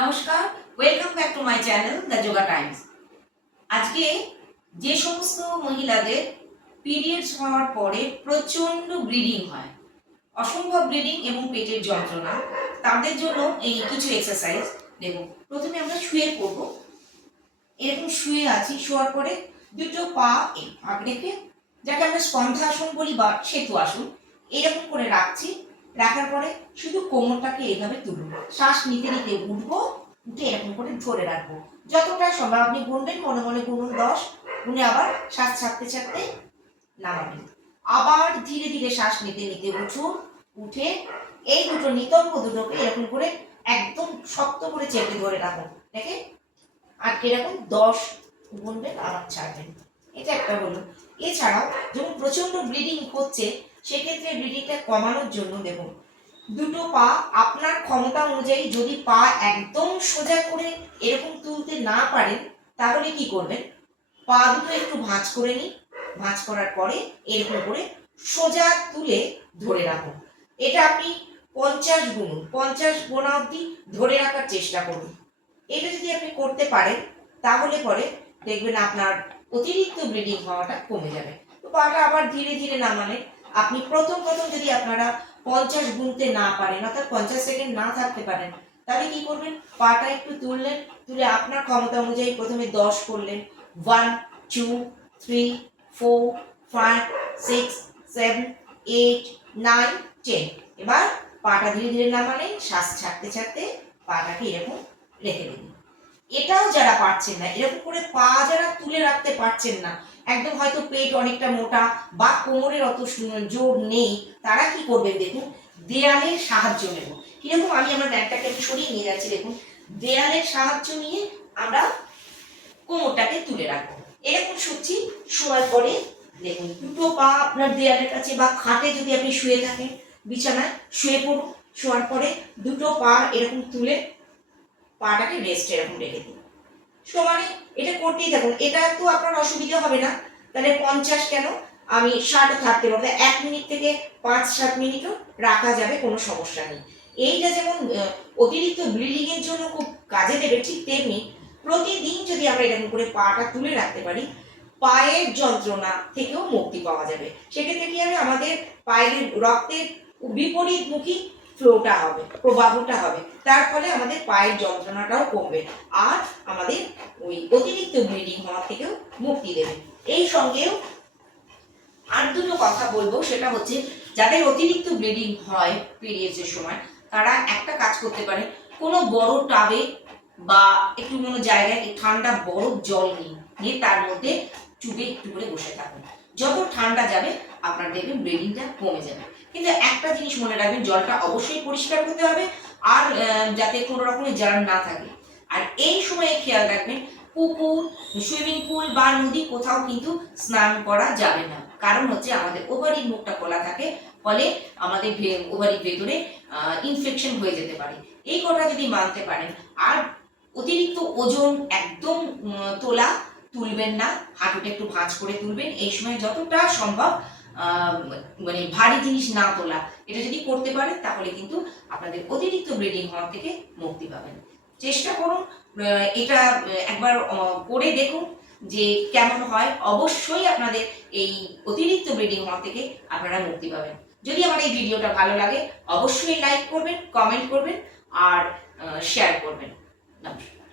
নমস্কার welcome back to my channel the yoga times আজকে যে সমস্ত মহিলাদের পিরিয়ডস হওয়ার পরে প্রচণ্ড ব্লিডিং হয়, অসম্ভব ব্লিডিং এবং পেটের যন্ত্রণা, তাদের জন্য এই কিছু এক্সারসাইজ দেখুন প্রথমে আমরা শুয়ে পড়ব। এরকম শুয়ে আছি, শোয়ার পরে দুটো পা ফাঁক রেখে, যাকে আমরা স্কন্ধাসন বলি বা সেতু আসন, এরকম করে রাখছি। রাখার পরে শুধু কোমরটাকে এইভাবে তুলব শ্বাস নিতে নিতে উঠবো, উঠে এরকম করে ধরে রাখব। যতটা সম্ভব আপনি গুনবেন, মনে মনে গুনুন দশ, গুনে আবার শ্বাস ছাড়তে ছাড়তে নামাবেন। আবার ধীরে ধীরে শ্বাস নিতে নিতে উঠুন, উঠে এই দুটো নিতম্ব দুটোকে এরকম করে একদম শক্ত করে চেপে ধরে রাখুন। দেখে আটকে রাখুন দশ গুনবেন, আবার ছাড়বেন। এটা একটা হলো। এছাড়াও যখন প্রচণ্ড ব্লিডিং হচ্ছে সেক্ষেত্রে ব্লিডিংটা কমানোর জন্য দেখুন দুটো পা আপনার ক্ষমতা অনুযায়ী যদি পা একদম সোজা করে এরকম তুলতে না পারেন, তাহলে কি করবেন? পা দুটো একটু ভাঁজ করে নিন। ভাঁজ করার পরে এরকম করে সোজা তুলে ধরে রাখুন। এটা আপনি পঞ্চাশ গুণ, পঞ্চাশ গোনা অবধি ধরে রাখার চেষ্টা করুন। এটা যদি আপনি করতে পারেন, তাহলে পরে দেখবেন আপনার অতিরিক্ত ব্লিডিং হওয়াটা কমে যাবে। তো পাটা আবার ধীরে ধীরে নামালে আপনি প্রথম প্রথম যদি আপনারা পঞ্চাশ গুনতে না পারেন, অর্থাৎ পঞ্চাশ সেকেন্ড না থাকতে পারেন, তাহলে কি করবেন? পাটা একটু তুললেন, তুলে আপনার ক্ষমতা অনুযায়ী প্রথমে দশ করলেন। One two three four five six seven eight nine ten এবার পাটা ধীরে ধীরে নামালেন, শ্বাস ছাড়তে ছাড়তে পাটাকে এরকম রেখে দিন এটাও যারা পারছেন না, এরকম করে পা যারা তুলে রাখতে পারছেন না একদম হয়তো পেট অনেকটা মোটা বা কোমরের অত জোর নেই, তারা কি করবেন দেখুন? দেয়ালের সাহায্য নেব। কীরকম? আমি আমার ব্যাগটাকে আমি সরিয়ে নিয়ে যাচ্ছি, দেখুন। দেয়ালের সাহায্য নিয়ে আমরা কোমরটাকে তুলে রাখব। এরকম শুচ্ছি শোয়ার পরে দেখুন, দুটো পা আপনার দেয়ালের কাছে বা খাটে যদি আপনি শুয়ে থাকেন, বিছানায় শুয়ে পড়ুন। শোয়ার পরে দুটো পা এরকম তুলে পাটাকে রেস্ট এরকম রেখে দিন। সমানে এটা করতেই থাকুন। এটা তো আপনার অসুবিধা হবে না। তাহলে পঞ্চাশ কেন? আমি ষাট থাকতে পারব। এক মিনিট থেকে পাঁচ সাত মিনিটও রাখা যাবে, কোনো সমস্যা নেই। এইটা যেমন অতিরিক্ত ব্লিডিং এর জন্য খুব কাজে দেবে, ঠিক তেমনি প্রতিদিন যদি আমরা এরকম করে পাটা তুলে রাখতে পারি, পায়ের যন্ত্রণা থেকেও মুক্তি পাওয়া যাবে। সেক্ষেত্রে কি হবে? আমাদের পায়ের রক্তের বিপরীতমুখী ফ্লোটা হবে, প্রবাহটা হবে। তার ফলে আমাদের পায়ের যন্ত্রণাটাও কমবে। আর ওই অতিরিক্ত ব্লিডিং হওয়া থেকেও মুক্তি দেবে। এই সঙ্গেও আর দুটো কথা বলব, সেটা হচ্ছে যাদের অতিরিক্ত ব্লিডিং হয় পিরিয়ডসের সময়, তারা একটা কাজ করতে পারে, কোনো বড় টাবে বা একটু কোনো জায়গায় ঠান্ডা বরফ জল নিন নিয়ে তার মধ্যে চুবে একটু করে বসে থাকুন। যত ঠান্ডা যাবে, আপনার দেখবেন ব্লিডিংটা কমে যাবে। কিন্তু একটা জিনিস মনে রাখবেন, জলটা অবশ্যই পরিষ্কার করতে হবে, আর যাতে কোনো রকমের জার্ম না থাকে। আর এই সময়ে খেয়াল রাখবেন পুকুর সুইমিং পুল বা নদী কোথাও কিন্তু স্নান করা যাবে না। কারণ হচ্ছে আমাদের ওভারির মুখটা খোলা থাকে, ফলে আমাদের ওভারির ভেতরে ইনফেকশন হয়ে যেতে পারে। এই কথা যদি মানতে পারেন, আর অতিরিক্ত ওজন একদম তোলা তুলবেন না, হাঁটুটা একটু ভাঁজ করে তুলবেন। এই সময় যতটা সম্ভব মানে ভারী জিনিস না তোলা। এটা যদি করতে পারেন, তাহলে কিন্তু আপনাদের অতিরিক্ত ব্লিডিং হওয়া থেকে মুক্তি পাবেন। চেষ্টা করুন এটা একবার করে দেখুন যে কেমন হয়। অবশ্যই আপনাদের এই অতিরিক্ত ব্লিডিং হওয়া থেকে আপনারা মুক্তি পাবেন। যদি আমার এই ভিডিওটা ভালো লাগে, অবশ্যই লাইক করবেন, কমেন্ট করবেন, আর শেয়ার করবেন। নমস্কার।